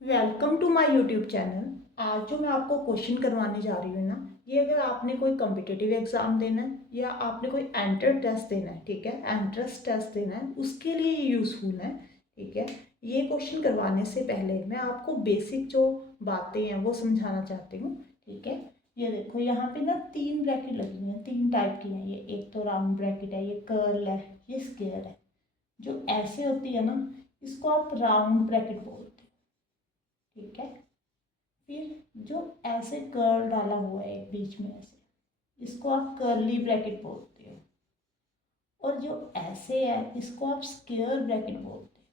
Welcome to my YouTube channel. आज जो मैं आपको क्वेश्चन करवाने जा रही हूँ ना, ये अगर आपने कोई कम्पिटिटिव एग्ज़ाम देना है या आपने कोई एंट्रेंस टेस्ट देना है, ठीक है, एंट्रेंस टेस्ट देना है, उसके लिए ये यूज़फुल है। ठीक है, ये क्वेश्चन करवाने से पहले मैं आपको बेसिक जो बातें हैं वो समझाना चाहती हूँ। ठीक है, ये देखो यहाँ पे ना 3 ब्रैकेट लगी हुई हैं, 3 टाइप की हैं। ये एक तो राउंड ब्रैकेट है, ये कर्ल है, ये स्क्वायर है। जो ऐसे होती है ना, इसको आप राउंड ब्रैकेट बोलते हो। ठीक है, फिर जो ऐसे कर्ल डाला हुआ है एक बीच में ऐसे, इसको आप कर्ली ब्रैकेट बोलते हो। और जो ऐसे है इसको आप स्क्वायर ब्रैकेट बोलते हो।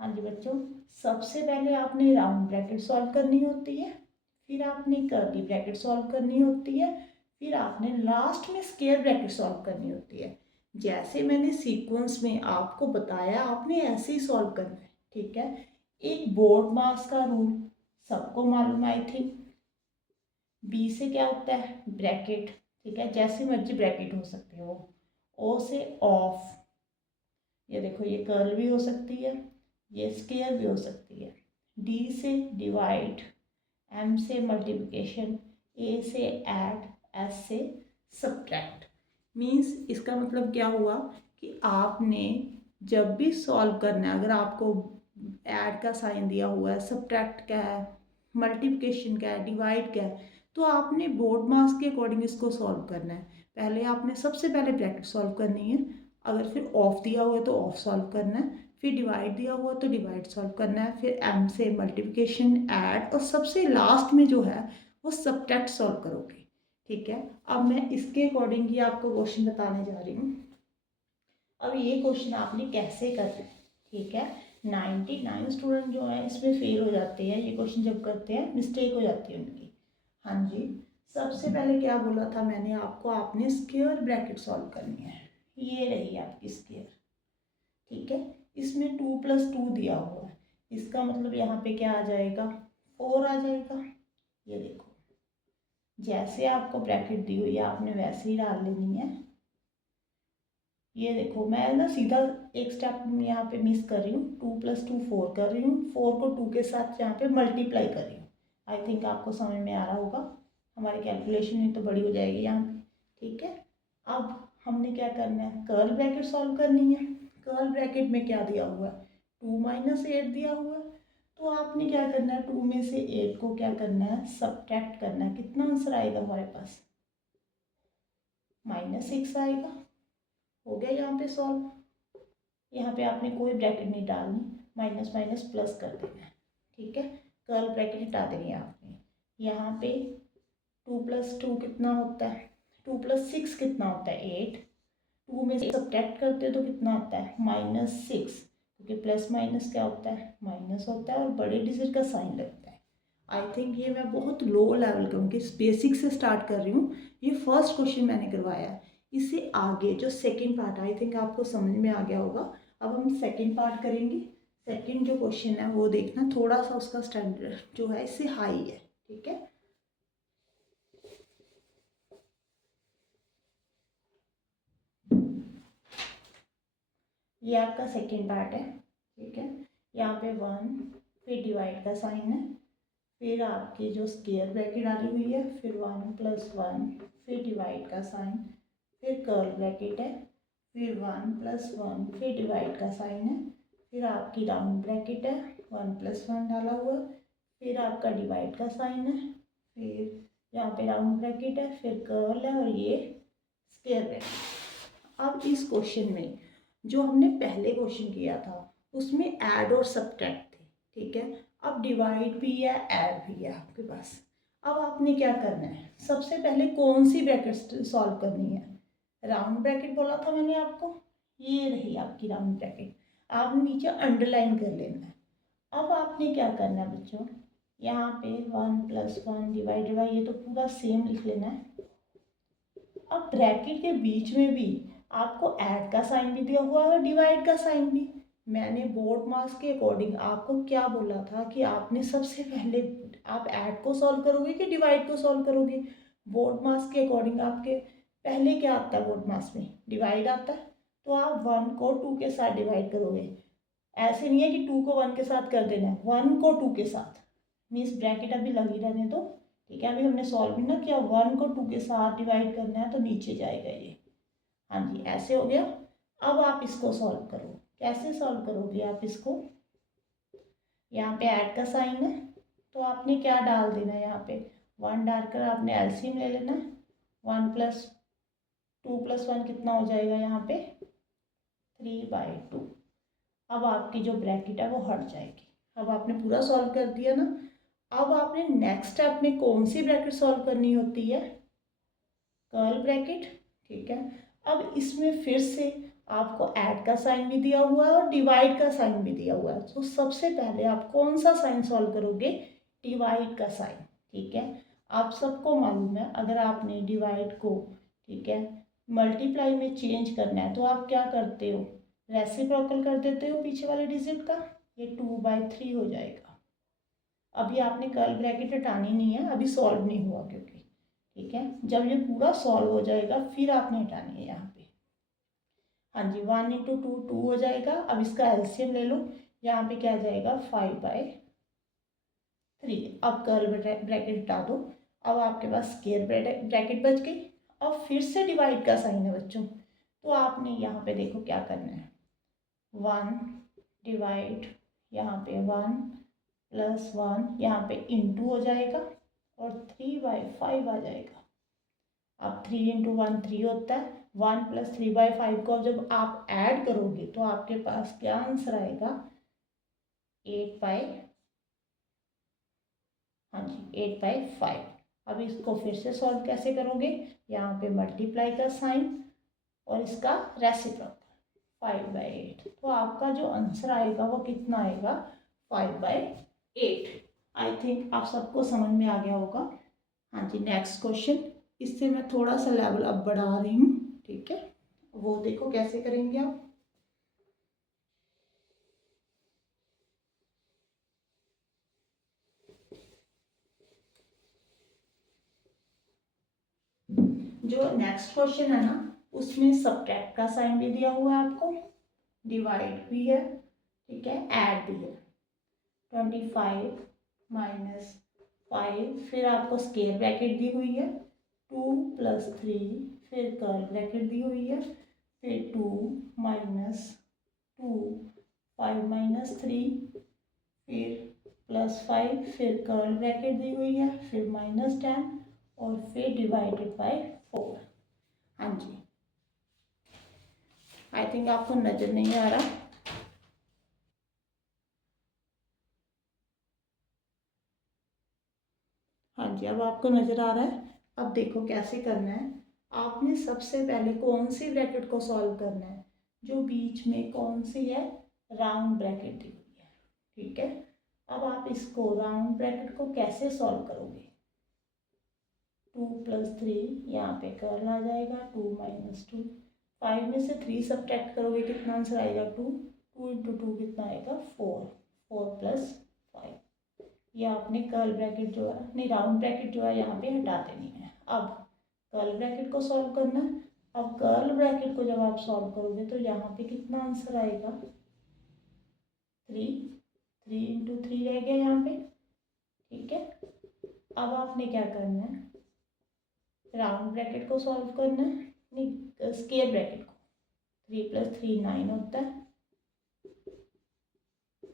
हाँ जी बच्चों, सबसे पहले आपने राउंड ब्रैकेट सॉल्व करनी होती है, फिर आपने कर्ली ब्रैकेट सॉल्व करनी होती है, फिर आपने लास्ट में स्क्वायर ब्रैकेट सॉल्व करनी होती है। जैसे मैंने सीक्वेंस में आपको बताया, आपने ऐसे ही सॉल्व करना है। ठीक है, एक बोर्ड मास का रूल सबको मालूम आई थिंक। बी से क्या होता है, ब्रैकेट। ठीक है, जैसी मर्जी ब्रैकेट हो सकती है वो। ओ से ऑफ, ये देखो ये कर्ल भी हो सकती है, ये स्क्वायर भी हो सकती है। डी से डिवाइड, एम से मल्टीप्लिकेशन, ए से ऐड, एस से सब्ट्रैक्ट। मीन्स इसका मतलब क्या हुआ कि आपने जब भी सॉल्व करना है, अगर आपको ऐड का साइन दिया हुआ है, सब्ट्रैक्ट क्या है, मल्टीप्लिकेशन क्या है, डिवाइड क्या है, तो आपने बोर्ड मास के अकॉर्डिंग इसको सॉल्व करना है। पहले आपने सबसे पहले ब्रैकेट सॉल्व करनी है, अगर फिर ऑफ दिया हुआ है तो ऑफ सॉल्व करना है, फिर डिवाइड दिया हुआ तो डिवाइड सॉल्व करना है, फिर एम से मल्टीप्लिकेशन, ऐड, और सबसे लास्ट में जो है वो सब्ट्रैक्ट सॉल्व करोगे। ठीक है, अब मैं इसके अकॉर्डिंग ही आपको क्वेश्चन बताने जा रही हूँ। अब ये क्वेश्चन आपने कैसे करना है। ठीक है, 99 स्टूडेंट जो है इसमें फेल हो जाते हैं, ये क्वेश्चन जब करते हैं मिस्टेक हो जाती है उनकी। हाँ जी, सबसे पहले क्या बोला था मैंने आपको, आपने स्क्वायर ब्रैकेट सॉल्व करनी है। ये रही आपकी स्क्वायर। ठीक है, इसमें 2 + 2 दिया हुआ है, इसका मतलब यहाँ पे क्या आ जाएगा, 4 आ जाएगा। ये देखो, जैसे आपको ब्रैकेट दी हुई है आपने वैसे ही डाल लेनी है। ये देखो मैं ना सीधा एक स्टेप यहाँ पे मिस कर रही हूँ, 2 + 2 4 कर रही हूँ, 4 को 2 के साथ यहाँ पे मल्टीप्लाई कर रही हूँ। आई थिंक आपको समझ में आ रहा होगा, हमारी कैलकुलेशन में तो बड़ी हो जाएगी यहाँ पे। ठीक है, अब हमने क्या करना है, कर्ल ब्रैकेट सॉल्व करनी है। कर्ल ब्रैकेट में क्या दिया हुआ है, 2 - 8 दिया हुआ है। तो आपने क्या करना है, 2 में से 8 को क्या करना है, सब्ट्रैक्ट करना है। कितना आंसर आएगा हमारे पास, -6 आएगा। हो गया यहाँ पे सॉल्व। यहाँ पे आपने कोई ब्रैकेट नहीं डालनी, माइनस माइनस प्लस कर देना है। ठीक है, कर्ल ब्रैकेट हटा देनी है आपने। यहाँ पे 2 + 2 कितना होता है, 2 + 6 कितना होता है, 8। 2 में से सब्ट्रैक्ट करते हो तो कितना आता है, -6, क्योंकि प्लस माइनस क्या होता है, माइनस होता है, और बड़े डिजिट का साइन लगता है। आई थिंक ये मैं बहुत लो लेवल का, उनके बेसिक से स्टार्ट कर रही हूँ। ये फर्स्ट क्वेश्चन मैंने करवाया है। इससे आगे जो सेकंड पार्ट, आई थिंक आपको समझ में आ गया होगा। अब हम सेकंड पार्ट करेंगे। सेकंड जो क्वेश्चन है वो देखना, थोड़ा सा उसका स्टैंडर्ड जो है इससे हाई है। ठीक है, ये आपका सेकंड पार्ट है। ठीक है, यहाँ पे 1, फिर डिवाइड का साइन है, फिर आपकी जो स्क्वायर ब्रैकेट डाली हुई है, फिर 1 + 1, फिर डिवाइड का साइन, फिर कर्ल ब्रैकेट है, फिर 1 + 1, फिर डिवाइड का साइन है, फिर आपकी राउंड ब्रैकेट है, 1 + 1 डाला हुआ, फिर आपका डिवाइड का साइन है, फिर यहाँ पे राउंड ब्रैकेट है, फिर कर्ल है, और ये स्क्वायर ब्रैकेट। अब इस क्वेश्चन में जो हमने पहले क्वेश्चन किया था उसमें ऐड और सब्ट्रैक्ट थे। ठीक है, अब डिवाइड भी है, ऐड भी है आपके पास। अब आपने क्या करना है, सबसे पहले कौन सी ब्रैकेट सॉल्व करनी है, राउंड ब्रैकेट बोला था मैंने आपको, ये रही आपकी राउंड ब्रैकेट। आप नीचे अंडरलाइन कर लेना है। अब आपने क्या करना है बच्चों, यहाँ पे 1 + 1 डिवाइडेड बाई, ये तो पूरा सेम लिख लेना है। अब ब्रैकेट के बीच में भी आपको ऐड का साइन भी दिया हुआ है और डिवाइड का साइन भी। मैंने बोर्ड मास के अकॉर्डिंग आपको क्या बोला था कि आपने सबसे पहले आप ऐड को सॉल्व करोगे कि डिवाइड को सॉल्व करोगे। बोर्ड मास के अकॉर्डिंग आपके पहले क्या आता है, बोर्ड मास में डिवाइड आता है, तो आप 1 को 2 के साथ डिवाइड करोगे। ऐसे नहीं है कि 2 को 1 के साथ कर देना है, 1 को 2 के साथ, मीन्स ब्रैकेट अभी लगी रहने दो, ठीक है। अभी हमने सॉल्व भी ना किया, 1 को 2 के साथ डिवाइड करना है तो नीचे जाएगा ये। हाँ जी, ऐसे हो गया। अब आप इसको सॉल्व करो। कैसे सॉल्व करोगे आप इसको? यहाँ पे ऐड का साइन है तो आपने क्या डाल देना है, यहाँ पे 1 डालकर आपने एलसीएम ले लेना है। 1 प्लस 2 प्लस 1 कितना हो जाएगा यहाँ पे? 3/2। अब आपकी जो ब्रैकेट है वो हट जाएगी। अब आपने पूरा सॉल्व कर दिया ना। अब आपने नेक्स्ट स्टेप में कौन सी ब्रैकेट सॉल्व करनी होती है? कर्ल ब्रैकेट, ठीक है। अब इसमें फिर से आपको ऐड का साइन भी दिया हुआ है और डिवाइड का साइन भी दिया हुआ है, तो सबसे पहले आप कौन सा साइन सॉल्व करोगे? डिवाइड का साइन, ठीक है। आप सबको मालूम है, अगर आपने डिवाइड को, ठीक है, मल्टीप्लाई में चेंज करना है तो आप क्या करते हो? रेसिप्रोकल कर देते हो पीछे वाले डिजिट का, ये 2/3 हो जाएगा। अभी आपने कर्ल ब्रैकेट हटानी नहीं है, अभी सॉल्व नहीं हुआ क्योंकि, ठीक है। जब ये पूरा सॉल्व हो जाएगा फिर आपने हटानी है यहाँ पे। हाँ जी, 1 × 2 2 हो जाएगा। अब इसका एलसीएम ले लो, यहाँ पे क्या आ जाएगा? 5/3। अब कर्ल ब्रैकेट हटा दो। अब आपके पास स्क्वायर ब्रैकेट बच गई। अब फिर से डिवाइड का साइन है बच्चों, तो आपने यहाँ पे देखो क्या करना है, 1 डिवाइड, यहाँ पे 1 + 1 यहाँ पे इंटू हो जाएगा और 3/5 आ जाएगा। अब 3 × 1 3 होता है। 1 + 3/5 को जब आप ऐड करोगे तो आपके पास क्या आंसर आएगा? 8/, हाँ जी, 8/5। अब इसको फिर से सॉल्व कैसे करोगे? यहाँ पे मल्टीप्लाई का साइन और इसका रेसिप्रोकल, 5/8। तो आपका जो आंसर आएगा वो कितना आएगा? 5/8। आई थिंक आप सबको समझ में आ गया होगा। हाँ जी, नेक्स्ट क्वेश्चन। इससे मैं थोड़ा सा लेवल अब बढ़ा रही हूँ, ठीक है। वो देखो कैसे करेंगे आप। जो नेक्स्ट क्वेश्चन है ना, उसमें सब्ट्रैक्ट का साइन भी दिया हुआ है आपको, डिवाइड भी है, ठीक है, ऐड भी है। 25 - 5, फिर आपको स्क्वायर ब्रैकेट दी हुई है, 2 + 3, फिर कर्ल ब्रैकेट दी हुई है, फिर 2 - 2, 5 - 3, फिर +5, फिर कर्ल ब्रैकेट दी हुई है, फिर -10 और फिर डिवाइडेड बाय 4। हाँ जी, आई थिंक आपको नज़र नहीं आ रहा। हाँ जी, अब आपको नज़र आ रहा है। अब देखो कैसे करना है। आपने सबसे पहले कौन सी ब्रैकेट को सॉल्व करना है? जो बीच में कौन सी है? राउंड ब्रैकेट दी हुई है, ठीक है। अब आप इसको राउंड ब्रैकेट को कैसे सॉल्व करोगे? 2 + 3, यहाँ पे कर्ल आ जाएगा, 2 - 2, 5 में से 3 सब्ट्रैक्ट करोगे कितना आंसर आएगा? 2। 2 × 2 कितना आएगा? 4। 4 + 5। ये आपने कर्ल ब्रैकेट जो है, नहीं, राउंड ब्रैकेट जो है यहाँ पे हटा देनी है। अब कर्ल ब्रैकेट को सॉल्व करना है। अब कर्ल ब्रैकेट को जब आप सॉल्व करोगे तो यहाँ पे कितना आंसर आएगा? 3। 3 × 3 रह गया यहाँ पे, ठीक है। अब आपने क्या करना है? राउंड ब्रैकेट को सॉल्व करना है, नहीं, स्क्वायर ब्रैकेट को। 3 + 3 9 होता है,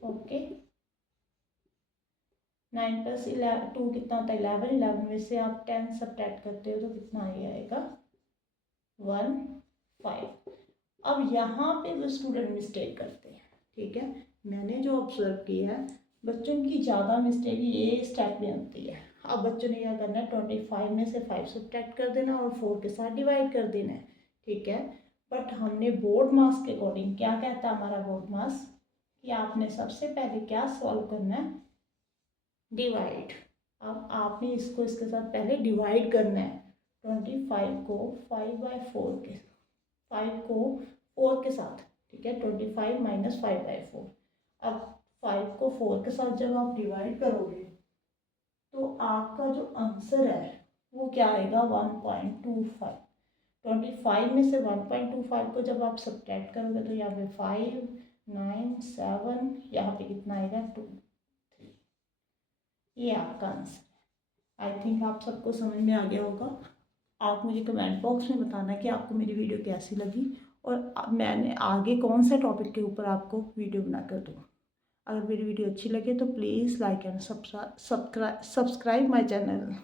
ओके। 9 + 2 कितना होता है? 11। 11 में से आप 10 सब्ट्रैक्ट करते हो तो कितना आएगा? 1 5। अब यहाँ पे वो स्टूडेंट मिस्टेक करते हैं, ठीक है। मैंने जो ऑब्जर्व किया है, बच्चों की ज़्यादा मिस्टेक ये स्टेप में होती है। अब बच्चों ने क्या करना है? 25 में से 5 सब्ट्रैक्ट कर देना और 4 के साथ डिवाइड कर देना है, ठीक है। बट हमने बोर्ड मास के अकॉर्डिंग, क्या कहता है हमारा बोर्ड मास, कि आपने सबसे पहले क्या सॉल्व करना है? डिवाइड। अब आपने इसको इसके साथ पहले डिवाइड करना है। 25 को 5/4 के, 5 को 4 के साथ, ठीक है। 25 - 5/4। अब 5 को 4 के साथ जब आप डिवाइड करोगे तो आपका जो आंसर है वो क्या आएगा? 1.25। 25 में से 1.25 को जब आप सब्ट्रैक्ट करोगे तो यहाँ पे 5 9 7, यहाँ पे कितना आएगा 2 3। ये आपका आंसर। आई थिंक आप सबको समझ में आ गया होगा। आप मुझे कमेंट बॉक्स में बताना कि आपको मेरी वीडियो कैसी लगी और मैंने आगे कौन से टॉपिक के ऊपर आपको वीडियो बना कर दूँ। अगर मेरी वीडियो अच्छी लगे तो please like and subscribe my channel.